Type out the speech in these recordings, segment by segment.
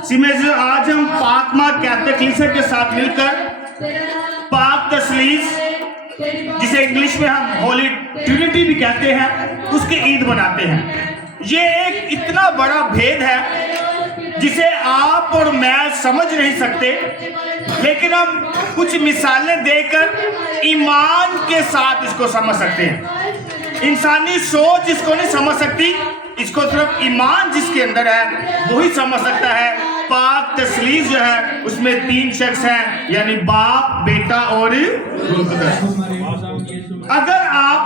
आज हम पाक माँ कैथोलिक कलीसिया के साथ मिलकर पाक तसलीस, जिसे इंग्लिश में हम होली ट्रिनिटी भी कहते हैं, उसकी ईद मनाते हैं। ये एक इतना बड़ा भेद है जिसे आप और मैं समझ नहीं सकते, लेकिन हम कुछ मिसालें देकर ईमान के साथ इसको समझ सकते हैं। इंसानी सोच इसको नहीं समझ सकती, इसको सिर्फ ईमान जिसके अंदर है वही समझ सकता है। पाक तसलीस जो है उसमें 3 शख्स हैं, यानी बाप, बेटा और रूह कुद्दस। अगर आप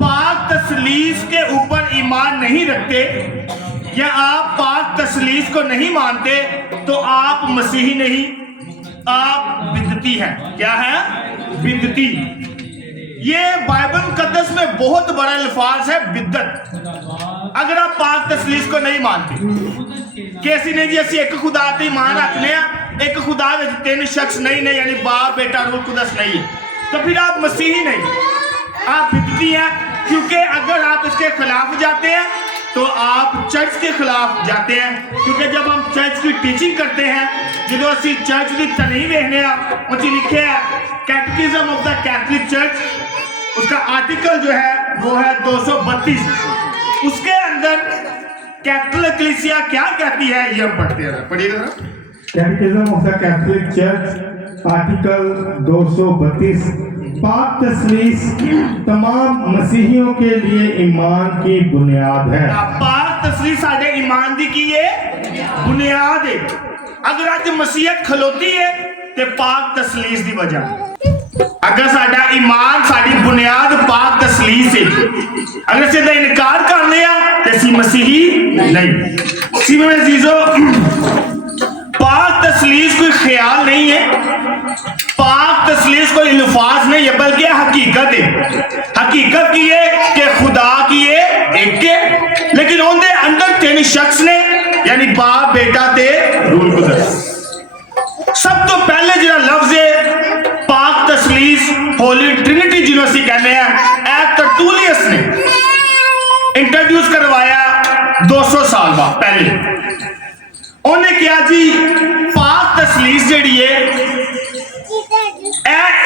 पाक तसलीस के ऊपर ईमान नहीं रखते या आप पाक तसलीस को नहीं मानते तो आप मसीही नहीं, आप बिदती हैं। क्या है? बिदती। ये बाइबल मुकद्दस में बहुत बड़ा अल्फाज है, बिद्दत। अगर आप पाक तसलीस को नहीं मानते, कैसी नहीं जी असी एक खुदा ते ईमान रखने एक खुदा विच 3 शख्स नहीं ने, यानी बाप, बेटा, रूह कुद्दस नहीं है, तो फिर आप मसीही नहीं, आप बिदती हैं। क्योंकि अगर आप इसके खिलाफ जाते हैं तो आप चर्च के खिलाफ जाते हैं। क्योंकि जब हम चर्च की टीचिंग करते हैं, जो असी चर्च की तलीम देखने मुझे लिखे है कैटेकिज्म ऑफ द कैथोलिक चर्च, उसका आर्टिकल जो है वो है 232। उसके अंदर कैथोलिक कलीसिया क्या कहती है ये हम पढ़ते हैं, पढ़िए जरा। Catechism of the Catholic church article 232, पाक तसलीस तमाम मसीहियों के लिए ईमान की बुनियाद है। पाक तसलीस साडे ईमान दी की है बुनियाद है। अगर आज मसीहत खलोती है ते पाक तसलीस दी वजह। अगर साडा ईमान साडी बुनियाद पाक तसलीस है, अगर इसे दा इनकार करने आ ते असी मसीही नहीं। सी मेरे अजीजों, पाक तसलीस कोई ख्याल नहीं है, पाक तसलीस कोई अल्फाज नहीं है, बल्कि हकीकत है। हकीकत की है कि खुदा की है एक के, लेकिन उनके अंदर 3 शख्स ने, यानी बाप, बेटा ते रूह कुद्दस। सब तो पहले जो लफ्ज है पाक तसलीस, होली ट्रिनिटी जिन्हों असी कहने हैं, तरतुलियस ने इंट्रोड्यूस करवाया 200 साल बाद पहले। उन्हें क्या जी, पाक तसलीस जड़ी है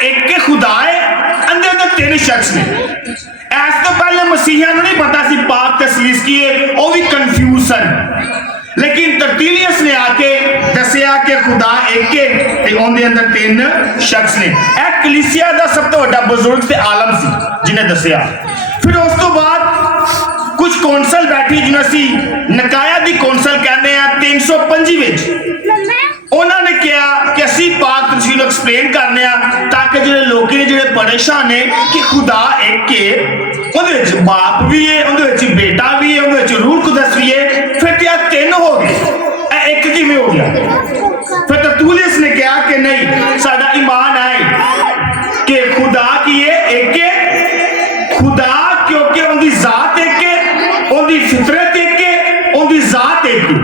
एक के खुदा है, अंदर 3 शख्स ने। ऐस तो पहले मसीहियां नहीं पता सी पाक तसलीस की है, वो भी कंफ्यूज सन, लेकिन तरतुलियस ने आके दसिया कि खुदा एक के ते उनके अंदर 3 शख्स ने। एक कलीसिया का सब तो बड़ा बुजुर्ग ते आलम सी जिन्हें दसिया। फिर उस तो बाद कुछ कौंसल बैठी जिन्हें असी नकाया दी कौंसल कहने हैं 305 विच। उन्होंने कहा कि असी पाक तसलीस को एक्सप्लेन करने ताकि जो लोग ने जो परेशान है कि खुदा एक के, उहदे बाप भी है, उहदे बेटा भी है, उहदे रूह कुद्दस भी है, फिर क्या 3 हो गए, एक किवें हो गया? फिर तरतुलियस ने कहा कि नहीं, साडा ईमान है कि खुदा की है एक के, खुदा क्योंकि उनकी जात एक के, उनकी फितरत एक के, उनकी जात एक के,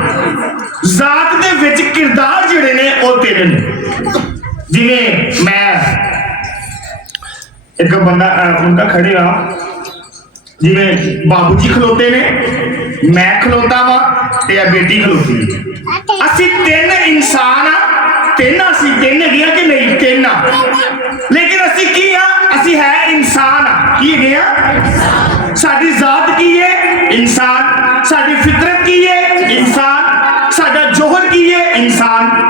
जात दे विच किरदार जिहड़े ने वो 3 ने। जिवें मैं एक बंदा उनका खड़े रहा, जिवें बाबूजी खलोते ने, मैं खलोता वा ते बेटी खलोती। असी 3 इंसान आ, 3 असी 3 है कि नहीं? 3 आ, लेकिन असी की आ? असी है इंसान आ। की है? साडी जात की है? इंसान। साडी फितरत की है? इंसान। साडा जोहर की है? इंसान।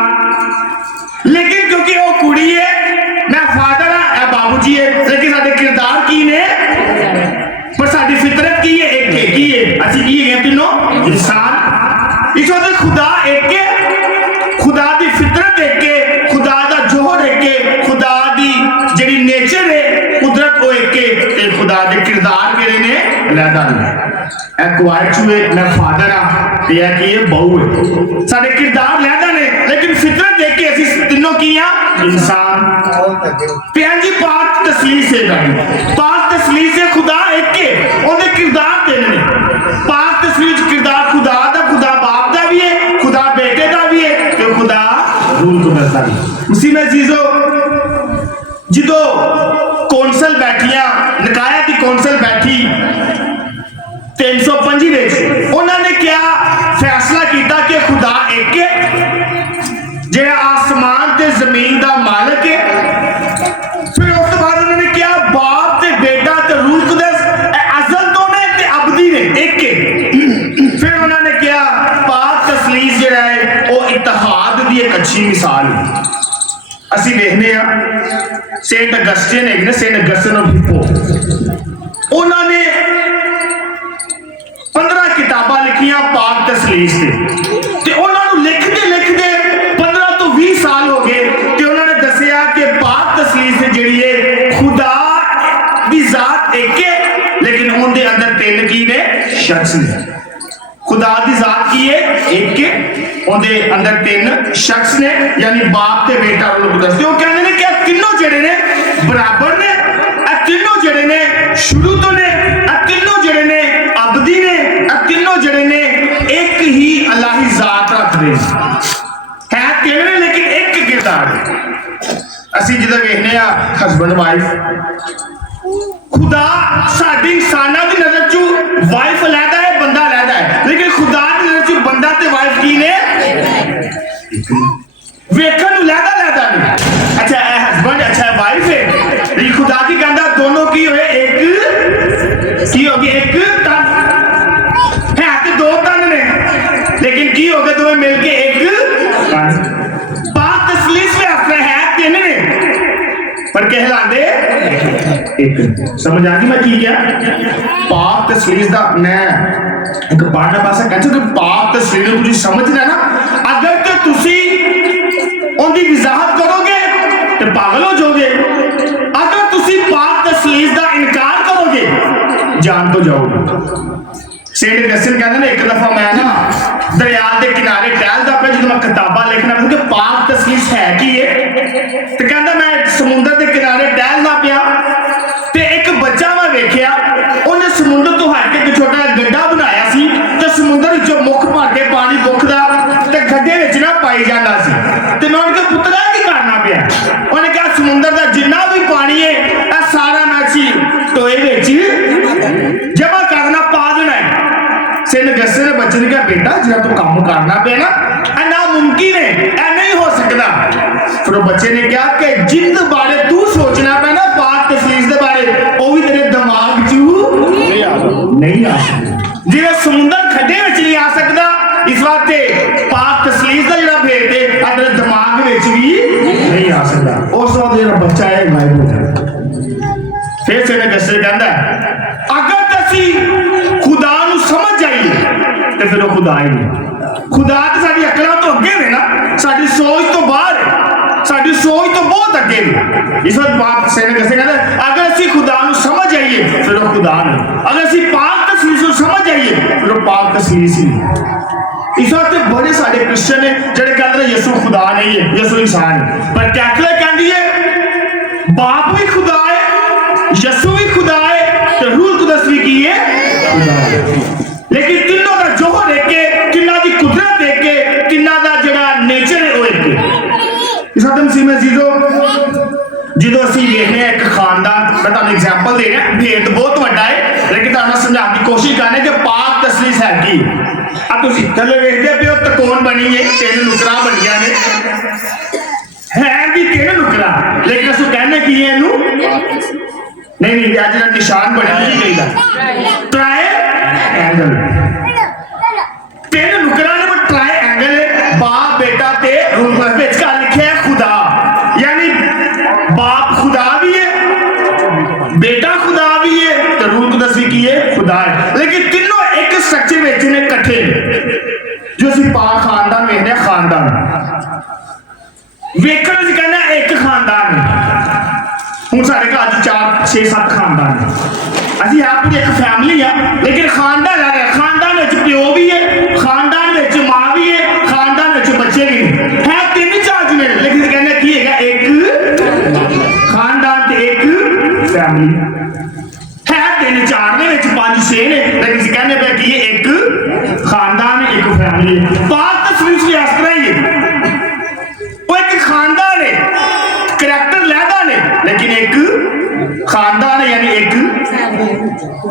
लेकिन क्योंकि वो कुड़ी है, मैं फादर हाँ, बाबूजी है, लेकिन साडे किरदार की ने, पर साडी फितरत की है एक के, की है असी की है तीनों इंसान। इस वजह खुदा एक के, खुदा दी फितरत एक के, खुदा दा जोहर एक के, खुदा दी जेडी नेचर है कुदरत वो एक के, ते खुदा दे किरदार जेडे ने लैदा ने। ए क्वाइट छुए मैं फादर हां ते की है बहू है, साडे किरदार लैदा ने, लेकिन फितरत देख के असी तीनों की हां इंसान। प्यार जी पाक तसलीस है, पाक तसलीस है खुदा एक के, उनके किरदार 3 ने। पाक तसलीस किरदार खुदा दा, खुदा बाप दा भी है, खुदा बेटे दा भी है, ते खुदा रूह कुद्दस दा भी। उसी में चीजों जिदो कौंसल बैठिया, नकाया की कौंसल बैठी 305 विच, उन्होंने क्या फैसला किया कि खुदा एक के, ਜਿਹੜਾ ਆਸਮਾਨ ਤੇ ਜ਼ਮੀਨ ਦਾ ਮਾਲਕ ਹੈ। ਫਿਰ ਉਸ ਤੋਂ ਬਾਅਦ ਉਹਨਾਂ ਨੇ ਕਿਹਾ ਬਾਪ ਤੇ ਬੇਟਾ ਤੇ ਰੂਹ ਕੁਦਸ ਅਜ਼ਲ ਤੋਂ ਨੇ ਤੇ ਅਬਦੀ ਨੇ, ਇੱਕ ਹੈ। ਫਿਰ ਉਹਨਾਂ ਨੇ ਕਿਹਾ ਪਾਕ ਤਸਲੀਸ ਜਿਹੜਾ ਹੈ ਉਹ ਇਤਿਹਾਦ ਦੀ ਇੱਕ ਅੱਛੀ ਮਿਸਾਲ ਹੈ। ਅਸੀਂ ਵੇਖਦੇ ਆ ਸੇਂਟ ਅਗਸਟਿਨ ਹੈਗੇ ਨੇ, ਸੇਂਟ ਅਗਸਟਿਨ ਆਫ ਹਿਪੋ, ਉਹਨਾਂ ਨੇ 15 ਕਿਤਾਬਾਂ ਲਿਖੀਆਂ ਪਾਕ ਤਸਲੀਸ ਤੇ ਉਹਨਾਂ ਨੂੰ ਲਿਖਦੇ 15 ਤੋਂ 20 ਸਾਲ ਹੋ ਗਏ ਤੇ ਉਹਨਾਂ ਨੇ ਦੱਸਿਆ ਕਿ ਪਾਕ ਤਸਲੀਸ ਜਿਹੜੀ ਹੈ ਖੁਦਾ ਦੀ ਜ਼ਾਤ ਇੱਕ ਹੈ, ਲੇਕਿਨ ਉਹਦੇ ਅੰਦਰ ਤਿੰਨ ਕੀ ਨੇ? ਸ਼ਖਸ ਨੇ। खुदा दी जात की है एक के ਉਹਦੇ ਅੰਦਰ ਤਿੰਨ ਸ਼ਖਸ ਨੇ, ਯਾਨੀ ਬਾਪ ਤੇ ਬੇਟਾ ਨੂੰ ਦੱਸਦੇ। ਉਹ ਕਹਿੰਦੇ ਨੇ ਕਿ ਇਹ ਤਿੰਨੋਂ ਜਿਹੜੇ ਨੇ ਬਰਾਬਰ ਨੇ, ਇਹ ਤਿੰਨੋਂ ਜਿਹੜੇ ਨੇ ਸ਼ੁਰੂ ਤੋਂ ਨੇ, ਇਹ ਤਿੰਨੋਂ ਜਿਹੜੇ ਨੇ ਅਬਦੀ ਨੇ, ਇਹ ਤਿੰਨੋਂ ਜਿਹੜੇ ਨੇ ਇੱਕ ਹੀ ਅਲਾਹੀ ਜ਼ਾਤ ਰੱਖਦੇ ਹੈ ਤਿੰਨ ਨੇ, ਲੇਕਿਨ ਇੱਕ ਕਿਰਦਾਰ ਹੈ। ਅਸੀਂ ਜਦੋਂ ਵੇਖਦੇ ਆ ਹਸਬੈਂਡ ਵਾਈਫ, खुदा साडी इंसाना की नजर चू वाइफ अलहदा है, बंदा अलहदा है, लेकिन खुदा की नजर चू बंदा ते वाइफ की ने वेखन नूं अलहदा नहीं। अच्छा ए हस्बैंड, अच्छा वाइफ है, लेकिन खुदा की कहंदा दोनों की होए एक की होगी, एक तन है ते दो तन ने, लेकिन की हो गए दोवें मिलके एक तन। पाक तसलीस में अपने है तीन ने पर कहलाते एक। समझ आ गई मैं की क्या? पाक तस्वीर दा मैं एक पढ़ना पासा कहते कि पाक तस्वीर तुझे समझना ना, अगर तो तुसी उनकी वजाहत करोगे तो पागल हो जाओगे, अगर तुसी पाक तस्वीर दा इनकार करोगे जान तो जाओगे। सेंट अगस्टिन कहते हैं एक दफा मैं ना दरिया के किनारे टहलदा पे, जो मैं किताबा लिखना कि पाक तस्वीर है की है, तो कहता मैं समुद्र के किनारे टहलदा पिया ते एक बच्चा मैं वेखिया, उन्हें समुद्र तो हट के एक छोटा गड्ढा बनाया सी ते समुद्र विचों मुख भर के पानी बुखदा ते गड्ढे विच ना पाई जांदा सी। ते मैं उनके पुत्तरा की करना पिया, उन्हें कहा समुद्र का जिन्ना भी पानी है ये सारा मैं टोए विच जमा करना पा देना है। सेंट अगस्टिन ने बच्चे ने कहा बेटा जो तू काम करना पे ना नामुमकिन है, ऐ नहीं हो सकता। फिर बच्चे ने कहा कि जिंद बारे तू सोचना पे ना पाक तस्लीस के बारे, वो भी तेरे दिमाग चू नहीं आ सकता, जिवें समुद्र खड्डे विच नहीं आ सकता, इस वास्ते पाक तस्लीस का जो भेद है तेरे दिमाग विच भी नहीं आ सकता। उस वक्त जो बच्चा है गायब हो जाता। फिर सेंट अगस्टिन कहता है अगर तसी खुदा नूं समझ जाइए तो फिर वो खुदा ही नहीं। खुदा तो साडी अकलां तो अगे है ना, साडी सोच तो बाहर है, साडी सोच तो बहुत अगे है। इस वक्त बाप सेंट अगस्टिन कहता है अगर असी खुदा नूं समझ जाइए फिर वो खुदा नहीं, अगर असी पाक तस्लीस नूं समझ जाइए फिर वो पाक तस्लीस ही नहीं। इस वक्त बड़े सारे क्रिश्चियन है जिहड़े कहते हैं यसू खुदा नहीं है, यसू इंसान है, पर कैथोलिक कहती है बाप भी खुदा है, यसू भी खुदा है, तो रूह कुदस भी की है खुदा है। लेकिन तीनों का जोहर एक है, तिन्ना दी कुदरत एक है, तिन्ना दा जिहड़ा नेचर है वो एक है। इस वक्त मसीह में जो असी देखने एक खानदान, मैं तुहानू एग्जाम्पल दे रहा, भेद बहुत वड्डा है, लेकिन तुहानू समझाने की कोशिश करने कि पाक तस्लीस है की। अब तुसीं थल्ले वेखदे पिओ तकोन बनी है, तीन नुकरा बनिया ने, है भी तीन नुकरा, लेकिन असू कहने की है इनू नहीं आज जो निशान बनया नहीं कहीदा ट्राई एंगल, तीन नुकरा ने वो ट्राई एंगल है, बाप बेटा ते रूह विच का लिखा है खुदा, यानी बाप खुदा भी है, बेटा खुदा भी है, तो रूह कुदस भी की है खुदा है, लेकिन तीनों एक स्ट्रक्चर विच ने इकट्ठे जो असीं पाक खानदान वेखदे आ। खानदान वेखण असीं कहंदे आ एक खानदान है, हुण साडे घर 4-6-7 खानदान है, असीं है पूरी एक फैमिली आ, लेकिन खानदान है, खानदान विच प्यो भी है, खानदान विच मां भी है, खानदान विच बच्चे भी है 3-4 जने, लेकिन कहंदे की हैगा एक खानदान ते एक फैमिली है 3-4 ने विच 5-6 ने, लेकिन असीं कहंदे पे की एक खानदान एक फैमिली। पाक तस्वीर से इस तरह ही है, वो एक खानदान है, करैक्टर लहदा ने, लेकिन एक खानदान है, यानी एक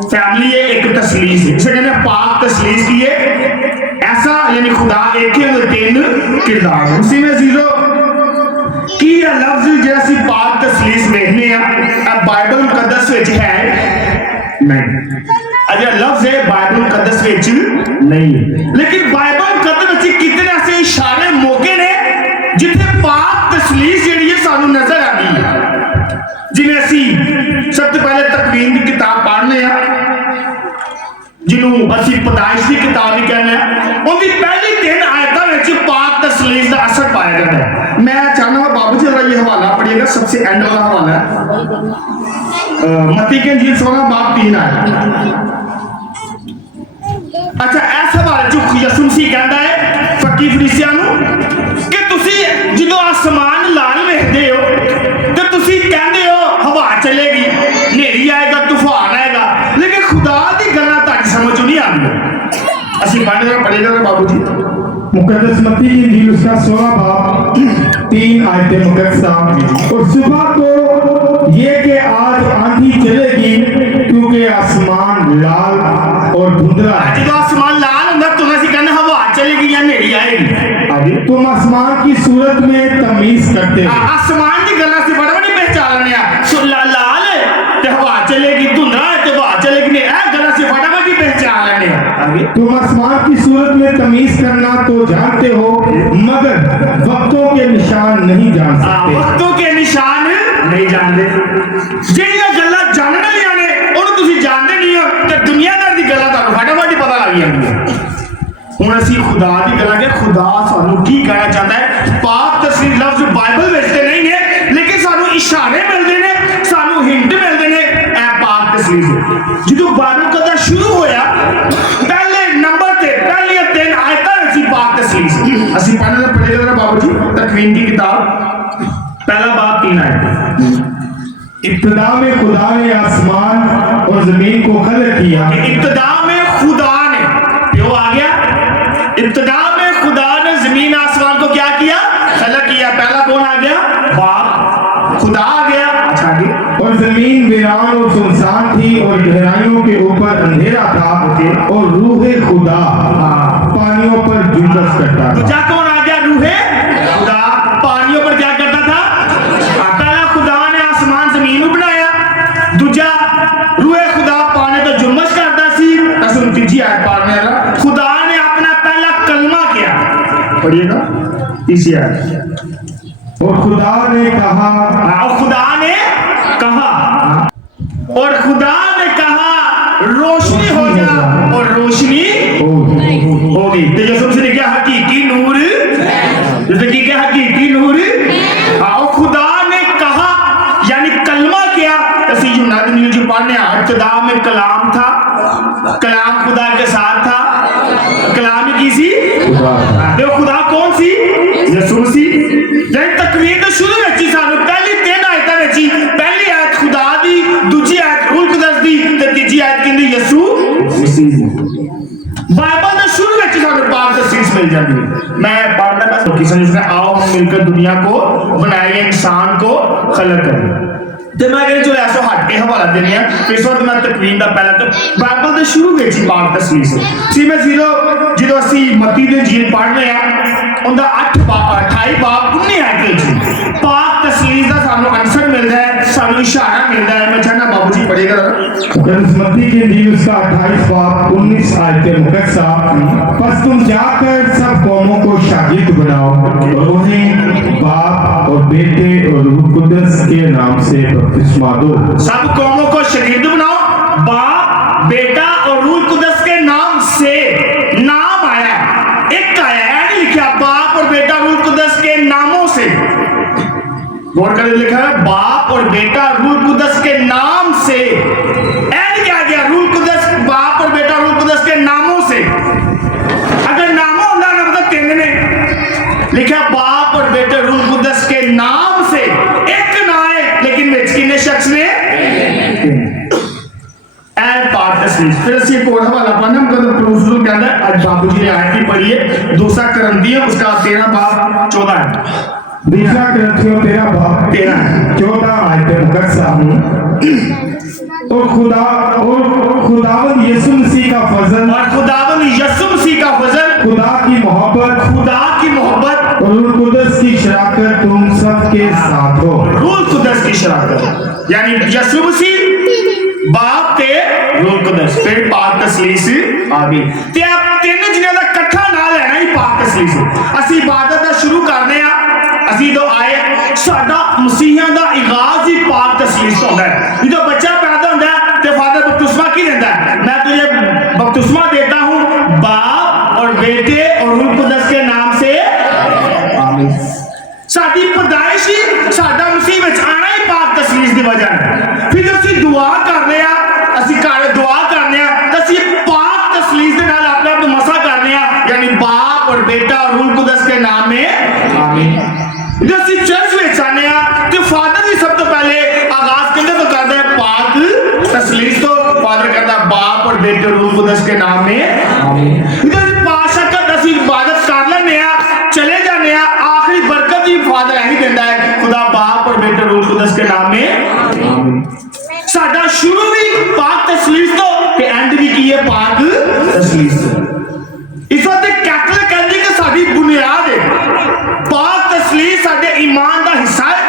फैमिली है, एक तस्लीस है। इसे कहते हैं पाक तस्लीस की है, ऐसा यानी खुदा एक ही होंगे तीन किरदार उसी में जीरो की है लफ्ज जो ਅਸੀਂ ਪਾਕ ਤਸਲੀਸ ਵੇਖਨੇ ਆ ਇਹ ਬਾਈਬਲ ਮੁਕੱਦਸ ਵਿੱਚ ਹੈ ਨਹੀਂ ਅਜਾ ਲਫ਼ਜ਼ ਹੈ ਬਾਈਬਲ ਮੁਕੱਦਸ ਵਿੱਚ ਨਹੀਂ ਲੇਕਿਨ ਬਾਈਬਲ ਮੁਕੱਦਸ ਵਿੱਚ ਕਿਤਨੇ ਐਸੇ ਇਸ਼ਾਰੇ ਮੌਕੇ ਨੇ ਜਿੱਥੇ ਪਾਕ ਤਸਲੀਸ ਜਿਹੜੀ ਹੈ ਸਾਨੂੰ ਨਜ਼ਰ ਆਉਂਦੀ ਹੈ ਜਿਵੇਂ ਅਸੀਂ ਸਭ ਤੋਂ ਪਹਿਲੇ ਤਕਵੀਨ ਦੀ ਕਿਤਾਬ ਪੜ੍ਹਨੇ ਆ ਜਿਹਨੂੰ ਅਸੀਂ ਪਦਾਇਸ਼ ਦੀ ਕਿਤਾਬ ਵੀ ਕਹਿੰਦੇ ਆ ਉਹਦੀ ਪਹਿਲੀ 3 ਆਇਤਾਂ ਵਿੱਚ ਪਾਕ ਤਸਲੀਸ ਦਾ ਅਸਰ ਪਾਇਆ ਜਾਂਦਾ ਹੈ मैं चाहना हूँ बाबू जी जरा ये हवाला पढ़िएगा सबसे एंड वाला हवाला है मत्ती के इंजील 16 बाब 3 है अच्छा ऐसा हवाले जो यसू मसीह कहता है फकी फरीसियां ਨੂੰ ਕਿ ਤੁਸੀਂ ਜਦੋਂ ਆਸਮਾਨ ਲਾਲ ਵੇਖਦੇ ਹੋ ਤੇ ਤੁਸੀਂ ਕਹਿੰਦੇ ਹੋ ਹਵਾ ਚੱਲੇਗੀ ਹਨੇਰੀ ਆਏਗਾ ਤੂਫਾਨ ਆਏਗਾ ਲੇਕਿਨ ਖੁਦਾ ਦੀ ਗੱਲਾਂ ਤੁਹਾਡੀ ਸਮਝ ਨਹੀਂ ਆਉਂਦੀ ਅਸੀਂ ਪੜ੍ਹੇਗਾ ਬਾਬੂ ਜੀ मुकद्दस मत्ती की इंजील उसका 16 बाब 3 आयतें मुकद्दसा और सुबह को ये कि आज आंधी चलेगी क्योंकि आसमान लाल और धुंधला है जब आसमान लाल होगा तो ਅਸੀਂ ਕਹਿੰਦੇ ਹਵਾ चलेगी या ਹਨੇਰੀ आएगी आगे तुम आसमान की सूरत में तमीज करते हो आसमान की गल्ला से बड़ा बड़ी पहचान है लाल ते हवा चलेगी धुंधला है ते हवा चलेगी नहीं ए गल्ला से बड़ा बड़ी पहचान है आगे तुम आसमान की सूरत में तमीज करना तो जानते हो मगर वक्तों के निशान नहीं जान सकते वक्तों के निशान नहीं जानते ਜਿਹੜੀਆਂ ਗੱਲਾਂ ਜਾਣਨ ਵਾਲੀਆਂ ਨੇ ਉਹਨੂੰ ਤੁਸੀਂ ਜਾਣਦੇ ਨਹੀਂ ਹੋ ਤੇ ਦੁਨੀਆਦਾਰ ਦੀ ਗੱਲਾਂ ਤੁਹਾਨੂੰ ਫਟਾਫਟ ਹੀ ਪਤਾ ਲੱਗ ਜਾਂਦੀਆਂ ਹੁਣ ਅਸੀਂ ਖੁਦਾ ਦੀ ਗੱਲਾਂ ਕਿ ਖੁਦਾ ਸਾਨੂੰ ਕੀ ਕਹਿਣਾ ਚਾਹੁੰਦਾ ਹੈ ਪਾਕ ਤਸਵੀਰ ਲਫ਼ਜ਼ ਬਾਈਬਲ ਵਿੱਚ ਤੇ ਨਹੀਂ ਨੇ ਲੇਕਿਨ ਸਾਨੂੰ ਇਸ਼ਾਰੇ ਮਿਲਦੇ ਨੇ ਸਾਨੂੰ ਹਿੰਟ ਮਿਲਦੇ ਨੇ ਇਹ ਪਾਕ ਤਸਵੀਰ ਜਦੋਂ ਬਾਈਬਲ ਕਦਾ ਸ਼ੁਰੂ ਹੋਇਆ ਪਹਿਲੇ ਨੰਬਰ ਤੇ ਪਹਿਲੀਆਂ 3 ਆਇਤਾਂ ਵਿੱਚ ਪਾਕ ਤਸਵੀਰ ਅਸੀਂ पढ़ेगा बाबू जी तकवीन की किताब पहला बाब 3 आयत इब्तिदा में खुदा ने आसमान और जमीन को खलक किया इब्तिदा में खुदा ने क्यों आ गया इब्तिदा में खुदा ने जमीन आसमान को क्या किया खलक किया पहला कौन आ गया बाप खुदा आ गया अच्छा आगे और जमीन वीरान और सुनसान थी और गहराइयों के ऊपर अंधेरा था और रूह खुदा पानियों पर जुम्बश करता था दूसरा कौन आ गया रूह खुदा पानियों पर क्या करता था पहला खुदा ने आसमान जमीन को बनाया दूसरा रूह खुदा पानी तो जुम्बश करता सी असुन तीसरी आयत पढ़ने वाला खुदा ने अपना पहला कलमा किया पढ़िएगा तीसरी आयत और खुदा ने कहा और खुदा ने कहा और खुदा ने कहा रोशनी हो जा और रोशनी हो गई तो यसू मसीह ने क्या हकीकी नूर जैसे कि क्या हकीकी नूर और खुदा ने कहा यानी कलमा किया ऐसी यूनानी में जो पढ़ने इब्तिदा में कलाम था कलाम खुदा के साथ था कलाम की सी देखो खुदा कौन सी यसू मसीह जब तकवीर तो शुरू में ही सानू पहली 3 आयतां ਵਿੱਚ ਹੀ ਪਹਿਲੀ ਆਇਤ ਖੁਦਾ ਦੀ ਦੂਜੀ ਆਇਤ ਰੂਹ ਕੁਦਸ ਦੀ ਤੇ ਤੀਜੀ ਆਇਤ ਕਹਿੰਦੀ ਯਿਸੂ ਮਸੀਹ बाइबल में शुरू में सानू पाक तस्वीर मिल जाती है मैं पढ़ना बस किसी ने आओ हम मिलकर दुनिया को बनाए इंसान को खलक करें ਤੇ ਮੈਂ ਕਹਿੰਦਾ ਜੋ ਐਸੋ ਹੱਟ ਕੇ ਹਵਾਲਾ ਦੇਣੀ ਆ ਇਸ ਵਾਰ ਮੈਂ ਤਕਵੀਨ ਦਾ ਪਹਿਲਾ ਤਾਂ ਬਾਈਬਲ ਦੇ ਸ਼ੁਰੂ ਵਿੱਚ ਹੀ ਪਾਕ ਤਸਵੀਰ ਸੀ ਮੈਂ ਜਦੋਂ ਅਸੀਂ ਮੱਤੀ ਦੇ ਜੀਲ ਪੜ੍ਹਨੇ ਆ ਉਹਦਾ 28 ਬਾਬ 19 ਆਇਤ ਵਿੱਚ ਪਾਕ ਤਸਵੀਰ ਦਾ ਸਾਨੂੰ ਆਨਸਰ ਮਿਲਦਾ ਹੈ ਸਾਨੂੰ ਇਸ਼ਾਰਾ ਮਿਲਦਾ ਹੈ ਮੈਂ ਚਾਹਨਾ ਬਾਬੂ ਜੀ ਪੜ੍ਹੇਗਾ मत्ती की इंजील उसका 28 बाब 19 आयतें मुकद्दसा बस तुम जाकर सब कौमों को शागिर्द बनाओ और उन्हें बाप और बेटे और रूह कुदस के नाम से बपतिस्मा दो सब कौमों को शागिर्द बनाओ बाप बेटा और रूह कुदस के नाम से नाम आया एक आया नहीं लिखा बाप और बेटा रूह कुदस के नामों से गौर कर लिखा है बाप और बेटा रूह कुदस के नाम से क्या गया रूह कुदस बाप और बेटा रूह कुदस के नामों से अगर नामों ना मतलब तीन ने लिखा बाप और बेटे रूह कुदस के नाम से एक ना है लेकिन कितने शख्स ने फिर ਅਸੀਂ ਇੱਕ ਹੋਰ ਹਵਾਲਾ ਪੜ੍ਹਨਾ ਮਤਲਬ ਪ੍ਰੂਫ ਨੂੰ ਕਹਿੰਦਾ ਅੱਜ ਬਾਬੂ ਜੀ ਨੇ ਆਇਤ ਵੀ ਪੜ੍ਹੀ ਹੈ दूसरा करंथियों उसका 13 बाब 14 है दूसरा करंथियों 13 बाब 14 आयतें मुकद्दसा और खुदावंद यीशु मसीह का फजल और खुदावंद यीशु मसीह का फजल, खुदा की मोहब्बत और रूह कुदस की शराकत तुम सबके साथ हो। रूह कुदस की शराकत यानी यीशु मसीह बाप ते रूह कुदस फिर पाक तसलीस आ गई ते आप तीन जिन्हां दा इकट्ठा ना लेना ही पाक तसलीस। ਅਸੀਂ ਇਬਾਦਤ ਦਾ ਸ਼ੁਰੂ ਕਰਨੇ ਆ, ਅਸੀਂ ਜਦੋਂ ਆਏ ਸਾਡਾ ਮਸੀਹਾਂ ਦਾ ਆਗਾਜ਼ ਹੀ ਪਾਕ ਤਸਲੀਸ ਤੋਂ ਹੁੰਦਾ ਹੈ। ਜਦੋਂ ਬੱਚਾ ਪੈਦਾ ਹੁੰਦਾ है तो फादर बपतिस्मा की देता है, मैं तुझे बपतिस्मा देता हूँ बाप और बेटे और रूह कुदस के नाम से आमीन। साडी पैदाइश ही साडा मसीह विच आना ही पाक तसलीस दी वजह है। फिर ਅਸੀਂ दुआ करने आ, ਅਸੀਂ ਘਰ दुआ करने आ तो ਅਸੀਂ पाक तसलीस दे नाल अपने आप को मसा करने आ, यानी बाप और बेटा और रूह कुदस के नाम में आमीन। जब ਅਸੀਂ चर्च विच आने आ तो फादर भी सब तो पहले आगाज किंदे तो करदा है पाक तसलीस तो फादर कहता बाप और बेटे रूह कुदस के नाम में आमीन। इधर पाशकत ਅਸੀਂ इबादत कर लेने आ, चले जाने आ, आखिरी बरकत ही फादर यही देता है खुदा बाप और बेटे रूह कुदस के नाम में आमीन। साडा शुरू भी पाक तसलीस तो ते एंड भी की है पाक तसलीस तो। इस वक्त कैथोलिक कहंदी कि साडी बुनियाद है पाक तसलीस, साडे ईमान दा हिस्सा है।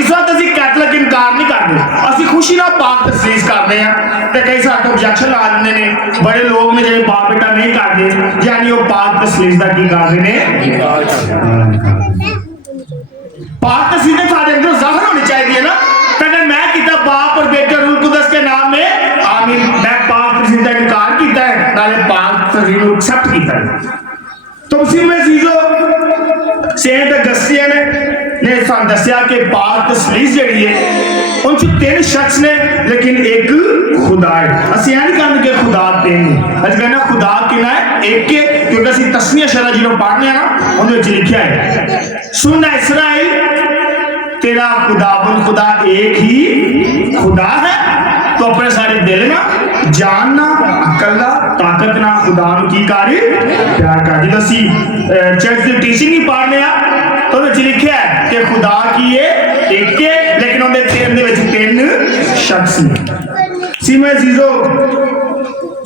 इस वक्त ਅਸੀਂ कैथोलिक इनकार नहीं करते, ਅਸੀਂ खुशी ਨਾਲ पाक तसलीस करते हैं। ਤੇ ਕਈ ਸਾਡੇ ਆਬਜੈਕਸ਼ਨ ਲਾ ਦਿੰਦੇ ਨੇ ਬੜੇ ਲੋਕ ਨੇ ਜਿਹੜੇ ਬਾਪ ਬੇਟਾ ਨਹੀਂ ਕਰਦੇ, ਯਾਨੀ ਉਹ पाक तसलीस ਦਾ ਕੀ ਕਰਦੇ ਨੇ ਇਨਕਾਰ ਕਰਦੇ। पाक तसलीस ਦੇ ਸਾਡੇ ਅੰਦਰ ਜ਼ਾਹਰ ਹੋਣੀ ਚਾਹੀਦੀ ਹੈ ਨਾ। ਤਾਂ ਅਗਰ ਮੈਂ ਕੀਤਾ बाप और बेटे रूह कुदस के नाम में आमीन, मैं पाक तसलीस ਦਾ इनकार ਕੀਤਾ ਹੈ ਨਾਲੇ पाक तसलीस ਨੂੰ एक्सेप्ट ਕੀਤਾ है। तो उसी में चीजों सेंट अगस्तिन ने सानू दस्या कि पाक तसलीस जिहड़ी है उन च तीन शख्स ने लेकिन एक खुदा है। ਅਸੀਂ ਇਹ ਨਹੀਂ ਕਹਿੰਦੇ ਕਿ खुदा तीन ने, ਅਸੀਂ ਕਹਿੰਦੇ खुदा किना है एक है, क्योंकि ਅਸੀਂ तस्नीह शरह जो पढ़ने हैं ना ਉਹਦੇ ਵਿੱਚ ਲਿਖਿਆ है सुन इस्राएल तेरा खुदाबंद खुदा एक ही खुदा है, तो अपने सारे दिल ना जानना अकल ना ताकत ना खुदा की कर प्यार कर। जो ਅਸੀਂ चर्च ਦੀ टीचिंग ही पढ़ने आ तो ਵਿੱਚ ਲਿਖਿਆ ਹੈ ਕਿ खुदा की है एक है, लेकिन ਉਹਦੇ ਤਿੰਨ ਦੇ ਵਿੱਚ ਤਿੰਨ ਸ਼ਖਸ ਨੇ। ਸੀਮੇ ਜੀਜ਼ੋ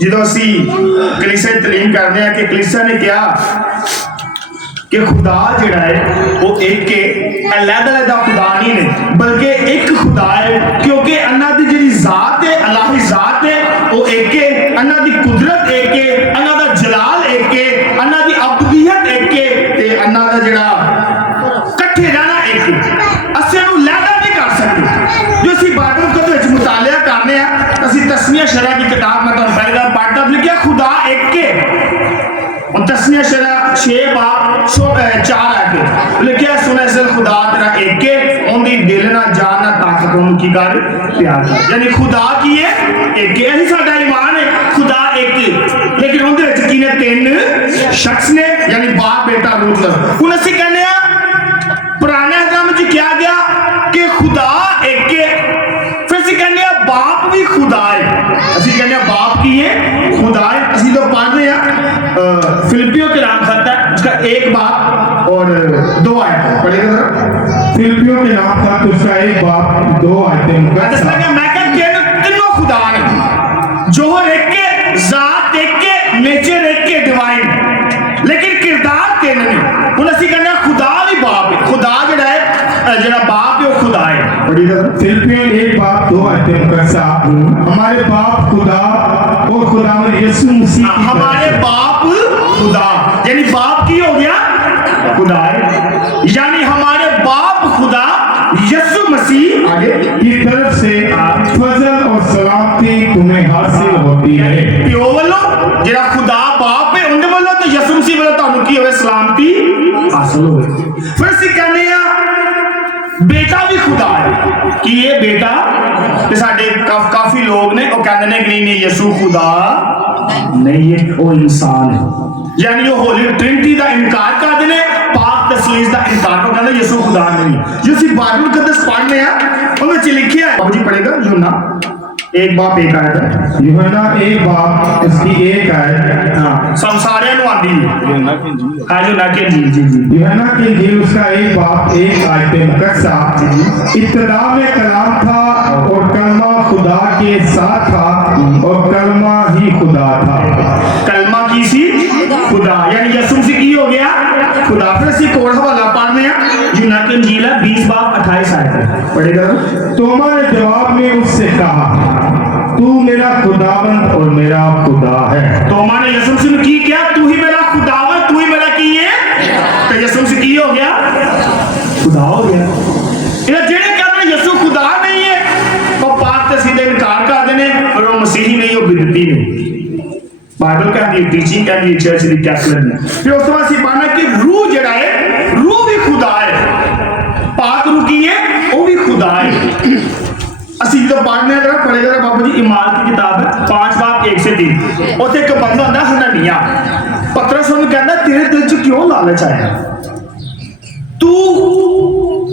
ਜਦੋਂ ਅਸੀਂ ਕਲੀਸਿਆ ਦੀ ਤਾਲੀਮ ਕਰਦੇ ਆ ਕਿ ਕਲੀਸਿਆ ਨੇ ਕਿਹਾ कि खुदा जिहड़ा है वो एक है, अलग-अलग खुदा नहीं ने बल्कि एक खुदा है, क्योंकि अन्ना दी जिहड़ी जात है अल्लाही जात है वो एक है, अन्ना दी कुदरत एक है, अन्ना दा जलाल एक है, अन्ना दी अबदियत एक है ते अन्ना दा जिहड़ा इकट्ठे रहना एक है। ਅਸੀਂ ਇਹਨੂੰ ਲਹਿਦਾ नहीं कर सकते। जो ਅਸੀਂ बाइबल ਦੇ ਵਿੱਚ मुतालिया करने आ, ਅਸੀਂ तस्नीह शरह की किताब में तो पहले पढ़ता लिखा खुदा एक है। तस्नीह शरह 6 बाब 4 आके लिखिया सुने सिर खुदा तेरा एक है, उनकी दिल ना जान ना ताकत उनकी कर प्यार कर, यानी खुदा की है एक है। यही साडा ईमान है खुदा एक, लेकिन उनके विच की ने तीन शख्स ने यानी बाप बेटा रूह कुदस। हुण ਅਸੀਂ कहने आ पुराने नियम में क्या गया कि खुदा एक है, फिर ਅਸੀਂ कहने आ बाप भी खुदा है, ਅਸੀਂ कहने आ बाप की है खुदा है। ਅਸੀਂ तो पढ़ रहे हैं फिलिपियों के नाम खाता है उसका एक बाप और 2 आयत पढ़ेगा जरा। फिलिपियों के नाम था तो उसका एक बाप 2 आयतें मुकद्दस। मैं क्या तीनों खुदा ने जोहर एक के, जात एक के, नेचर एक के डिवाइन, लेकिन किरदार तीन ने। हुण ਅਸੀਂ कहने खुदा भी बाप है, खुदा जिहड़ा है जिहड़ा बाप है वो खुदा है। पढ़ेगा फिलिपियों एक बाप 2 आयतें मुकद्दस। हमारे बाप खुदा और खुदावंद यीशु मसीह की हमारे बाप खुदा, यानी बाप की हो गया खुदा है, यानी हमारे बाप खुदा यीशु मसीह आगे की तरफ से फजल और सलामती तुम्हें हासिल होती है। प्यो वालों जेड़ा खुदा बाप है उनके वालों तो यीशु मसीह वालों तानू की होवे सलामती हासिल होवे। फिर ਅਸੀਂ कहने आ बेटा भी खुदा है कि ये बेटा ते साडे काफी लोग ने वो कहते हैं कि नहीं नहीं यीशु खुदा नहीं है वो इंसान है, यानी वो होली ट्रिनिटी का इनकार करते हैं, पाक तसलीस का इनकार कर कहते यीशु खुदा नहीं। जो ਅਸੀਂ बाइबल मुकद्दस पढ़ने आ ਉਹਦੇ ਵਿੱਚ ਲਿਖਿਆ है, बाबू जी पढ़ेगा यूहन्ना एक बाप एक आयत है। यूहन्ना एक बाप इसकी एक आयत। हाँ सब सारे नु आंदी है। हाँ यूहन्ना के जी जी जी यूहन्ना की इंजील उसका एक बाप एक आयत मुकद्दस। इब्तिदा में कलाम था और कलमा खुदा के साथ था और कलमा ही खुदा था। कलमा की सी खुदा, यानी यसु मसीह की हो गया खुदा। फिर ਅਸੀਂ ਕੋਲ ਹਵਾਲਾ ਪੜ੍ਹਨੇ ਆ यूहन्ना की इंजील है 20 बाब 28 आयत पढ़ेगा। तोमा ने जवाब में उससे कहा, तू मेरा खुदावंद और मेरा खुदा है। तोमा ने यसु मसीह ਨੂੰ ਕੀ ਕਿਹਾ? ਤੂੰ ਹੀ ਮੇਰਾ ਖੁਦਾਵੰਦ, ਤੂੰ ਹੀ ਮੇਰਾ ਕੀ ਹੈ? ਤੇ यसु मसीह ਕੀ ਹੋ ਗਿਆ? ਖੁਦਾ ਹੋ ਗਿਆ। ਇਹ ਜਿਹੜੇ ਕਹਿੰਦੇ यसु ਖੁਦਾ ਨਹੀਂ ਹੈ ਉਹ ਪਾਕ ਤੇ ਸਿੱਧੇ ਇਨਕਾਰ ਕਰਦੇ ਨੇ, ਪਰ ਉਹ ਮਸੀਹੀ ਨਹੀਂ, ਉਹ ਬਿਦਤੀ ਨੇ। ਬਾਈਬਲ ਕਹਿੰਦੀ ਹੈ, ਟੀਚਿੰਗ ਕਹਿੰਦੀ ਹੈ, ਚਰਚ ਦੀ ਕੈਥੋਲਿਕ ਨੇ। ਫਿਰ ਉਸ ਤੋਂ ਬਾਅਦ ਅਸੀਂ ਪੜ੍ਹਨਾ ਕਿ ਰੂਹ ਜਿਹੜਾ ਹੈ, ਰੂਹ ਵੀ ਖੁਦਾ ਹੈ। ਪਾਕ ਰੂਹ ਕੀ ਹੈ? ਉਹ ਵੀ ਖੁਦਾ ਹੈ। ਅਸੀਂ ਜਦੋਂ ਪੜ੍ਹਨੇ ਆ ਜਰਾ ਪੜ੍ਹੇ ਜਰਾ ਬਾਬਾ ਜੀ ਇਮਾਰਤ ਦੀ ਕਿਤਾਬ ਹੈ 5 ਬਾਬ 1 से 3। ਉੱਥੇ ਇੱਕ ਬੰਦਾ ਹੁੰਦਾ ਹਨਨੀਆ। ਪਤਰਸ ਉਹਨੂੰ ਕਹਿੰਦਾ ਤੇਰੇ ਦਿਲ 'ਚ ਕਿਉਂ ਲਾਲਚ ਆਇਆ? ਤੂੰ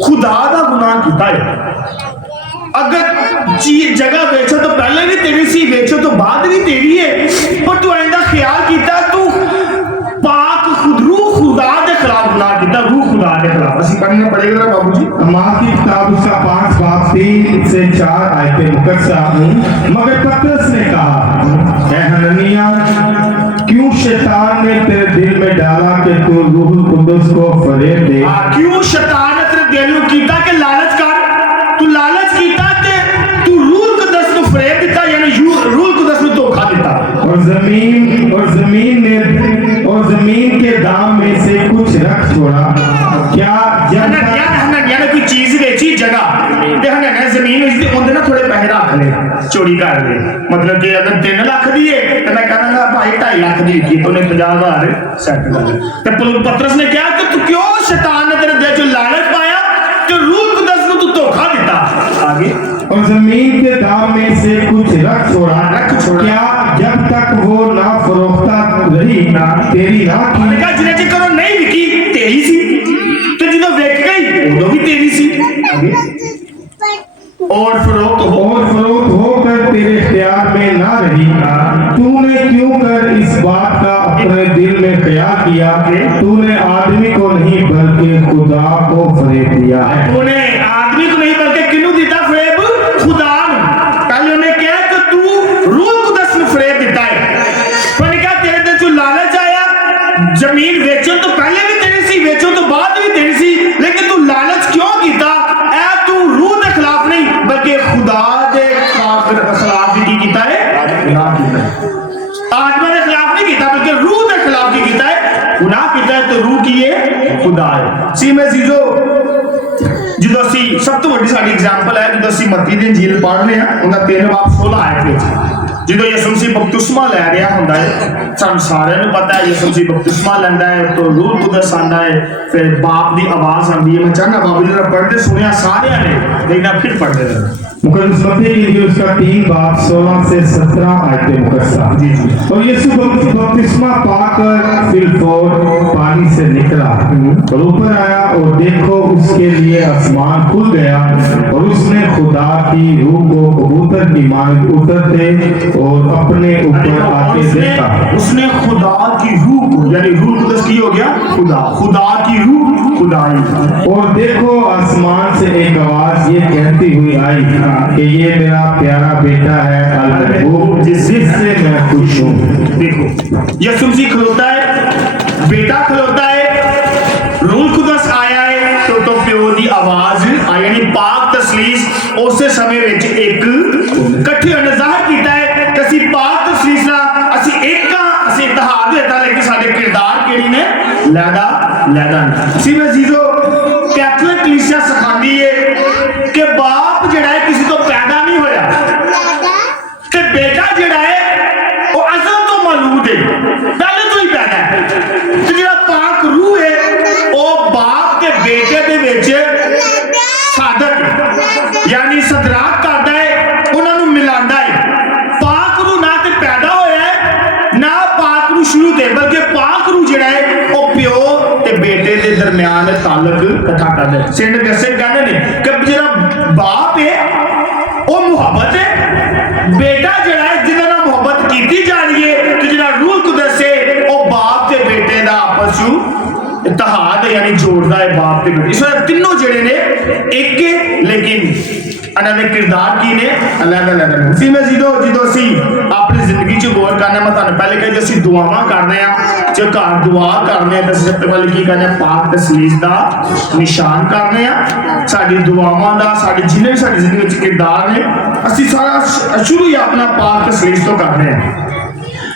ਖੁਦਾ ਦਾ ਗੁਨਾਹ ਕੀਤਾ ਹੈ। अगर जगह बेचो तो पहले भी तेरी सी, बेचो तो बाद भी तेरी है, पर तू आइंदा ख्याल किया तू पाक खुद रूह खुदा के खिलाफ गुनाह किया, रूह खुदा के खिलाफ। ਅਸੀਂ ਪੜ੍ਹਨਾ पड़ेगा बाबूजी। माँ की किताब उसका 5 बाब 3 से 4 आयतें मुकद्दसा। मगर पतरस ने कहा, ऐ हननिया, क्यों शैतान ने तेरे दिल में डाला कि तू रूह कुदस को फरेब दे? क्यों शैतान ने तेरे दिल में कीता कि लालच कर? तू लालच कीता ते तू रूह कुदस को फरेब दिता, यानी रूह कुदस को धोखा दिता। और जमीन के दाम में से कुछ रख छोड़ा। क्या जब हननिया ने कोई चीज बेची जगह ते हननिया जमीन बेचती उनके ना थोड़े पैसे रख ले, चोरी कर ले। मतलब कि अगर 3 लाख दी है तो मैं कहना भाई 2.5 लाख दी की, तो 50,000 सेट कर ले। तो पतरस ने कहा कि तू क्यों शैतान ने तेरे दिल 'ਚ लालच पाया कि रूह कुदस को तू धोखा दिता। आगे, और जमीन के दाम में से कुछ रख छोड़ा। क्या जब तक वो ना फरोख्ता रही ना तेरी ना की? मैंने कहा जिन्हें चिकर नहीं विकी तेरी सी, तो जो विक गई वो भी तेरी सी। आगे, और फरोख्त होकर तेरे इख्तियार में ना रही। तूने क्यों कर इस बात का अपने दिल में ख्याल किया? तूने आदमी को नहीं बल्कि खुदा को फरेब दिया है। तूने आदमी को नहीं बल्कि किनु दिता फरेब? खुदा। पहले उन्हें कहा कि तू रूह कुदस में फरेब दिता है। पर कहा तेरे दिल 'ਚ लालच आया, जमीन बेचो तो पहले भी तेरी सी, बेचो तो बाद भी तेरी सी, लेकिन तू लालच क्यों कीता? ऐ तू रूह के खिलाफ नहीं बल्कि खुदा के खिलाफ भी कीता है, गुनाह कीता है। आत्मा के खिलाफ नहीं कीता बल्कि रूह के खिलाफ भी कीता है, गुनाह कीता है। तो रूह की है खुदा है। सी मैं चीजो ਜਦੋਂ ਅਸੀਂ ਸਭ ਤੋਂ ਵੱਡੀ ਸਾਡੀ ਐਗਜ਼ਾਮਪਲ ਹੈ ਜਦੋਂ ਅਸੀਂ ਮੱਤੀ ਦੀ ਇੰਜੀਲ ਪੜ੍ਹਦੇ ਆ ਉਹਦਾ 3 ਬਾਬ 16 ਆਇਤ ਵਿੱਚ ਜਦੋਂ ਯਿਸੂ ਮਸੀਹ ਬਪਤਿਸਮਾ ਲੈ ਰਿਹਾ ਹੁੰਦਾ ਹੈ। ਸਾਨੂੰ ਸਾਰਿਆਂ ਨੂੰ ਪਤਾ ਹੈ ਯਿਸੂ ਮਸੀਹ ਬਪਤਿਸਮਾ ਲੈਂਦਾ ਹੈ तो रूह कुदस आंदा है, फिर बाप की आवाज आती है। मैं चाहना बाबू जी पढ़ते सुनिया सारे ने, लेकिन फिर पढ़ते रहे। मुकद्दस मत्ती की इंजील उसका 3 बाब 16 से 17 आयतें मुकद्दसा। जी। और यीशु बपतिस्मा पाकर फिलफोर पानी से निकला और ऊपर आया और देखो उसके लिए आसमान खुल गया और उसने खुदा की रूह को कबूतर की मांग उतरते और अपने ऊपर आते देखा। उसने खुदा की रूह को, यानी रूह कुदस की हो गया खुदा की रूह खुदाई। और देखो आसमान से एक आवाज ये कहती हुई आई कि ये मेरा प्यारा बेटा है अल-महबूब जिससे मैं खुश हूँ। देखो यीशु मसीह खलोता है, बेटा खलोता है, रूह कुदस आया है तो प्यो दी आवाज आई, यानी पाक तसलीस उस समय विच एक इकट्ठे होने ज़ाहिर कीता है कि ਅਸੀਂ पाक तसलीस ਨਾਲ ਅਸੀਂ ਇੱਕ ਅਸੀਂ इत्तेहाद होता, लेकिन साडे किरदार केड़ी ने लैदा सी। मैं जीजो कैथोलिक कलीसिया सिखाती है कि बाप जिहड़ा है किसी तो पैदा नहीं होया ते बेटा जिहड़ा है वो असल तो मौजूद है, पहले तो ही पैदा है। ते जिहड़ा पाक रूह है वो बाप के बेटे दे विच सादक यानी सदरात करदा है, उन्हां नूं मिलांदा है। पाक रूह ना ते पैदा होया है ना पाक रूह शुरू ते, बल्कि पाक रूह जिहड़ा है वो प्यो ते बेटे दे दरमियान ताल्लुक इकट्ठा करदा है। सेंट अगस्टिन कहंदे ने कि जिहड़ा बाप है वो मुहब्बत है, बेटा जिहड़ा है जिहदे नाल मुहब्बत कीती जानी है, ते जिहड़ा रूह कुदस है वो बाप ते बेटे दा आपस च इत्तेहाद यानी जोड़दा है बाप ते बेटे। इस तीनों जिहड़े ने एक है, लेकिन ਇਹਨਾਂ ਦੇ ਕਿਰਦਾਰ ਕੀ ਨੇ ਅਲੱਗ-ਅਲੱਗ ਨੇ। ਸੀ ਮੈਂ ਜਦੋਂ ਅਸੀਂ ਆਪਣੀ ਜ਼ਿੰਦਗੀ 'ਚ ਗੌਰ ਕਰਨਾ, ਮੈਂ ਤੁਹਾਨੂੰ ਪਹਿਲੇ ਕਿਹਾ, ਜੇ ਅਸੀਂ ਦੁਆਵਾਂ ਕਰਦੇ ਆ, ਜੇ ਘਰ ਦੁਆ ਕਰਦੇ ਆ ਤਾਂ ਸਭ ਤੋਂ ਪਹਿਲੇ ਕੀ ਕਰਨਾ, ਪਾਕ ਤਸਲੀਸ ਦਾ ਨਿਸ਼ਾਨ ਕਰਨੇ ਆ। ਸਾਡੀ ਦੁਆਵਾਂ ਦਾ, ਸਾਡੇ ਜਿੰਨੇ ਵੀ ਸਾਡੀ ਜ਼ਿੰਦਗੀ ਵਿੱਚ ਕਿਰਦਾਰ ਨੇ, ਅਸੀਂ ਸਾਰਾ ਸ਼ੁਰੂ ਹੀ ਆਪਣਾ ਪਾਕ ਤਸਲੀਸ ਤੋਂ ਕਰਦੇ ਆ।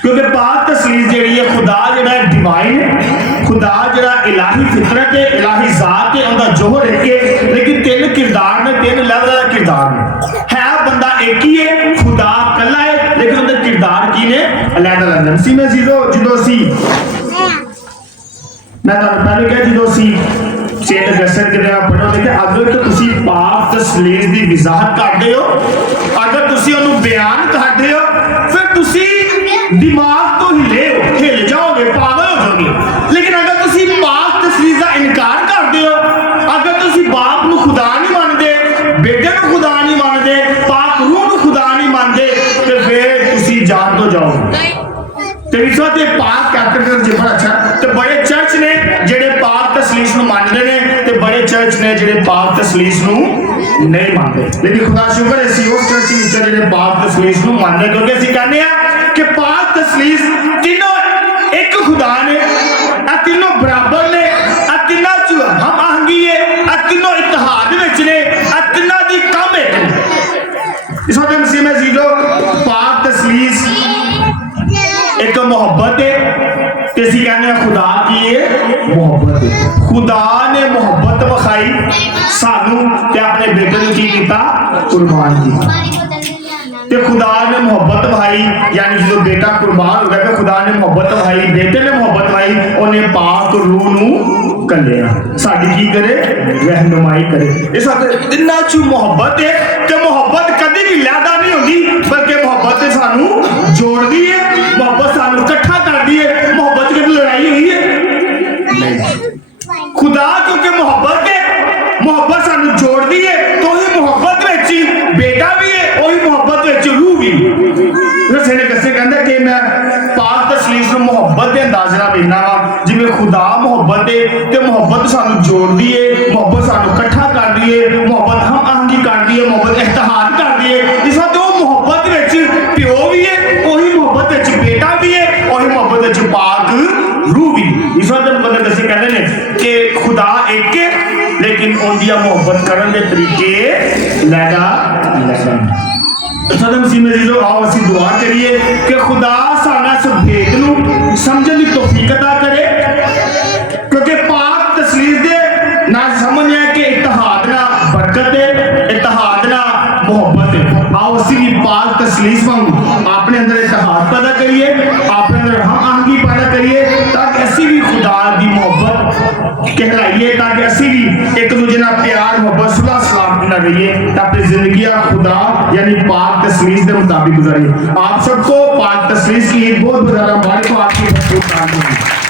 क्योंकि पाक तस्लीस जी है, खुदा जरा डिवाइन है, खुदा जरा इलाही फितरत है, इलाही जात है, उनका जोहर एक है, लेकिन तीन किरदार ने, तीन लेवल का किरदार है बंदा एक ही है, खुदा कला है, लेकिन उनके किरदार की ने अलग-अलग ने। सी मैं जो सी मैं पहले कहा जो सी सेठ गसर के पढ़ो देखिए, अगर तो तुसी पाक तस्लीस की वजाहत करते हो, अगर तुसी उन्होंने बयान करते हो, फिर तुसी दिमाग तो हिल जाओगे, पागल हो जाओगे। लेकिन अगर तुसी पाक तस्लीस का इनकार करते हो, अगर तुसी बाप नूं खुदा नहीं मानते, बेटे नूं खुदा नहीं मानते, पाक रूह नूं खुदा नहीं मानते, तो फिर तुसी जान तो जाओगे। तो इस बात पाक कैपिटल जी बड़ा अच्छा, तो बड़े चर्च ने जेडे पाक तस्लीस नूं मानते ने, ते बड़े चर्च ने जेडे पाक तस्लीस नूं नहीं मानते। लेकिन खुदा शुक्र है असीं उस चर्च विच जेडे पाक तस्लीस नूं मानते, क्योंकि असीं कहने आ कि पाक तस्लीस तीनों एक खुदा ने, तीनों बराबर ने, तीनों च हम आहंगी है, तीनों इत्तेहाद विच ने, तीनों दी काम एक ने। इस वक्त मसीह में जीरो पाक तस्लीस एक मोहब्बत है, ते असीं कहने खुदा की है मोहब्बत है। खुदा ने मोहब्बत विखाई सानू ते अपने बेटे नूं की कीता, कुर्बान किया। ते खुदा ने मोहब्बत भाई, यानी जो बेटा कुर्बान हो गया, खुदा ने मोहब्बत भाई, बेटे ने मोहब्बत भाई, उन्हें पाक रूह नूं कलिया साडी की करे, रहनुमाई करे। इस वक्त इन्ना च मोहब्बत है कि मोहब्बत कभी भी लैदा नहीं होगी, बल्कि मोहब्बत सानू जोड़दी है, मोहब्बत सानू इकट्ठा करदी है। मोहब्बत की लड़ाई हुई है नहीं, खुदा क्योंकि मोहब्बत है, मोहब्बत सानू जोड़दी है, तो ही मोहब्बत विच बेटा भी है, वही मोहब्बत विच रूह भी। सेठ गस्से कहंदा कि मैं पाक तस्लीस नूं मोहब्बत दे अंदाज़ नाल वेखना वा, जिवें खुदा मोहब्बत है, ते मोहब्बत सानू जोड़दी है, मोहब्बत सानू इकट्ठा करदी है, मोहब्बत हम आहंगी करदी है, मोहब्बत इत्तेहाद करदी है। इस वक्त वो मोहब्बत विच प्यो भी है, वही मोहब्बत विच बेटा भी है, वही मोहब्बत विच पाक रूह भी। इस वक्त मतलब गस्से कहंदे ने कि खुदा एक है, लेकिन उनकी मोहब्बत करने के तरीके लैदा सदम सी में जो आओ असी दुआ करिए कि खुदा साना इस भेद नूं समझने की तौफीक अता करे, क्योंकि पाक तस्लीस दे ना समझ है कि इत्तेहाद ना बरकत है, इत्तेहाद ना मोहब्बत है। आओ असी भी पाक तस्लीस वांगू अपने अंदर इत्तेहाद पैदा करिए, अपने अंदर हम आहंगी पैदा करिए, ताकि असी भी खुदा की मोहब्बत कहलाइए, ताकि असी भी एक दूसरे नाल प्यार मोहब्बत सुलह सलामती नाल रहिए, अपनी जिंदगी खुदा यानी पाक तस्लीस के मुताबिक गुजारिए। आप सबको पाक तस्लीस की बहुत बहुत ज़्यादा मुबारक हो, आपकी बहुत बहुत